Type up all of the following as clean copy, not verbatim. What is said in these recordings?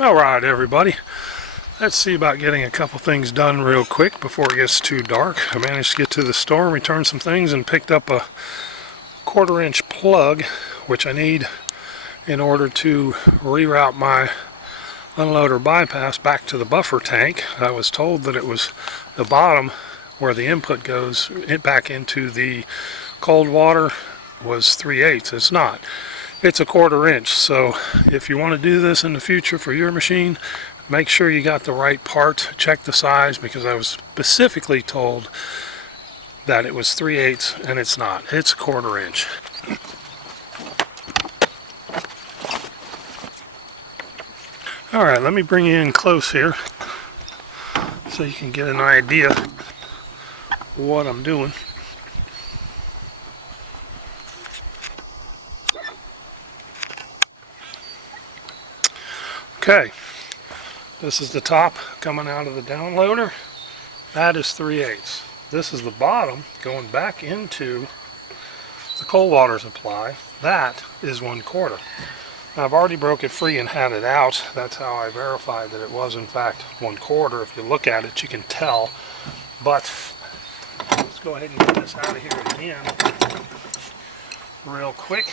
Alright everybody, let's see about getting a couple things done real quick before it gets too dark. I managed to get to the store and return some things and picked up a 1/4 inch plug, which I need in order to reroute my unloader bypass back to the buffer tank. I was told that it was the bottom where the input goes back into the cold water was 3/8. It's not. It's a 1/4 inch. So if you want to do this in the future for your machine, make sure you got the right part. Check the size, because I was specifically told that it was 3/8 and it's not. It's a 1/4 inch. Alright, let me bring you in close here so you can get an idea of what I'm doing. Okay, this is the top coming out of the downloader. That is 3/8. This is the bottom going back into the cold water supply. That is 1/4. Now, I've already broke it free and had it out. That's how I verified that it was in fact 1/4. If you look at it, you can tell. But let's go ahead and get this out of here again real quick.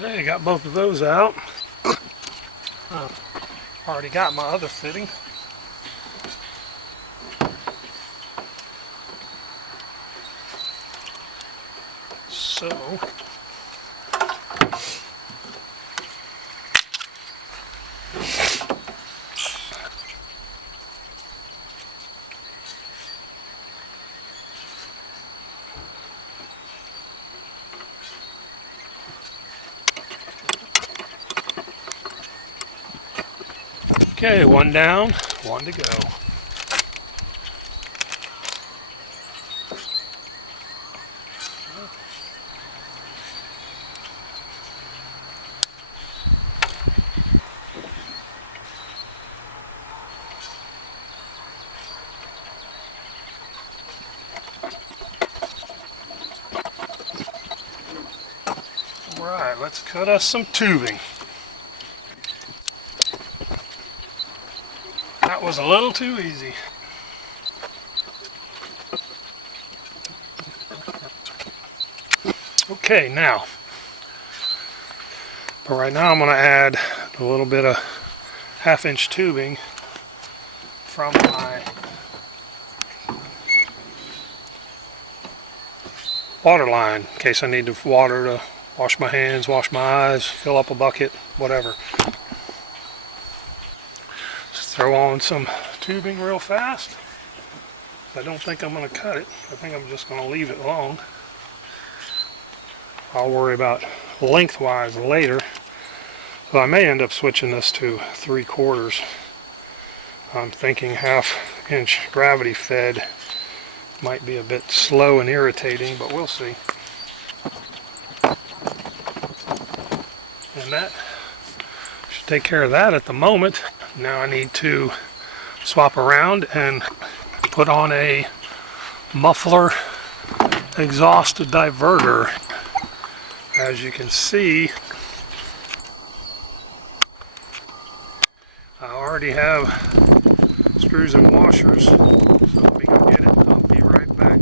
Okay, got both of those out. Already got my other fitting. So okay, one down, one to go. All right, let's cut us some tubing. That was a little too easy. Okay, now, but right now I'm going to add a little bit of 1/2 inch tubing from my water line in case I need the water to wash my hands, wash my eyes, fill up a bucket, whatever. Throw on some tubing real fast. I don't think I'm going to cut it. I think I'm just going to leave it long. I'll worry about lengthwise later. So I may end up switching this to 3/4. I'm thinking 1/2 inch gravity fed might be a bit slow and irritating, but we'll see. And that should take care of that at the moment. Now I need to swap around and put on a muffler exhaust diverter. As you can see, I already have screws and washers, so let me go get it. I'll be right back.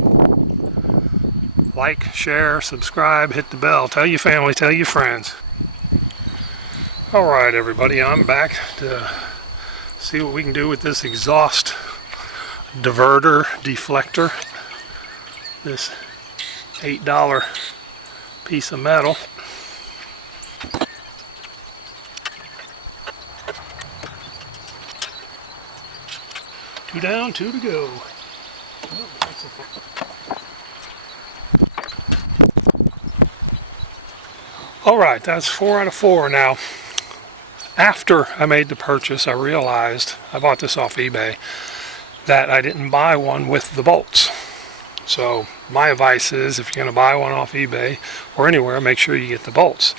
Like, share, subscribe, hit the bell, tell your family, tell your friends. Alright everybody, I'm back to see what we can do with this exhaust diverter deflector, this $8 piece of metal. Two down, two to go. Alright, that's 4 out of 4 now. After I made the purchase, I realized, I bought this off eBay, that I didn't buy one with the bolts. So my advice is, if you're going to buy one off eBay or anywhere, make sure you get the bolts.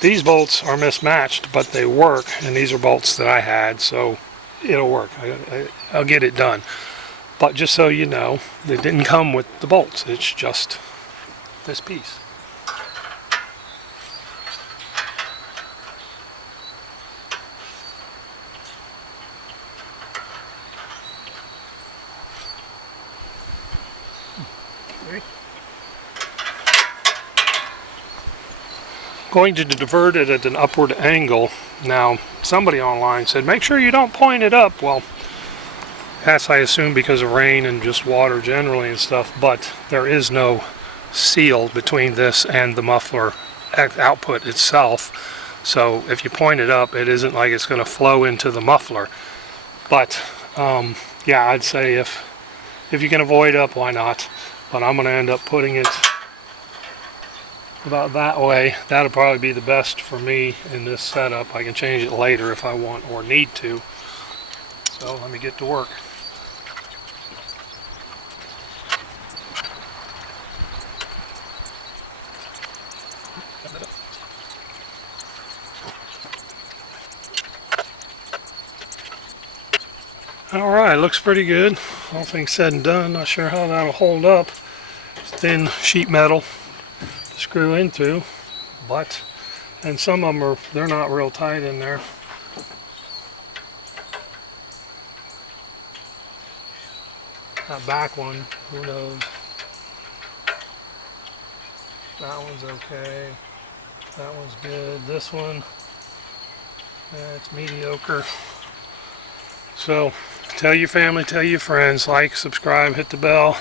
These bolts are mismatched, but they work, and these are bolts that I had, so it'll work. I'll get it done. But just so you know, they didn't come with the bolts. It's just this piece. Going to divert it at an upward angle. Now, somebody online said, make sure you don't point it up. Well, that's, I assume, because of rain and just water generally and stuff, but there is no seal between this and the muffler output itself. So if you point it up, it isn't like it's going to flow into the muffler. But yeah, I'd say if you can avoid up, why not? But I'm going to end up putting it about that way. That'll probably be the best for me in this setup. I can change it later if I want or need to. So let me get to work. Alright, looks pretty good. All things said and done. Not sure how that'll hold up. It's thin sheet metal to screw into, but, and some of them they're not real tight in there. That back one, who knows? That one's okay. That one's good. This one, it's mediocre. So, tell your family, tell your friends, like, subscribe, hit the bell.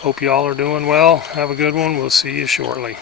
Hope you all are doing well. Have a good one. We'll see you shortly.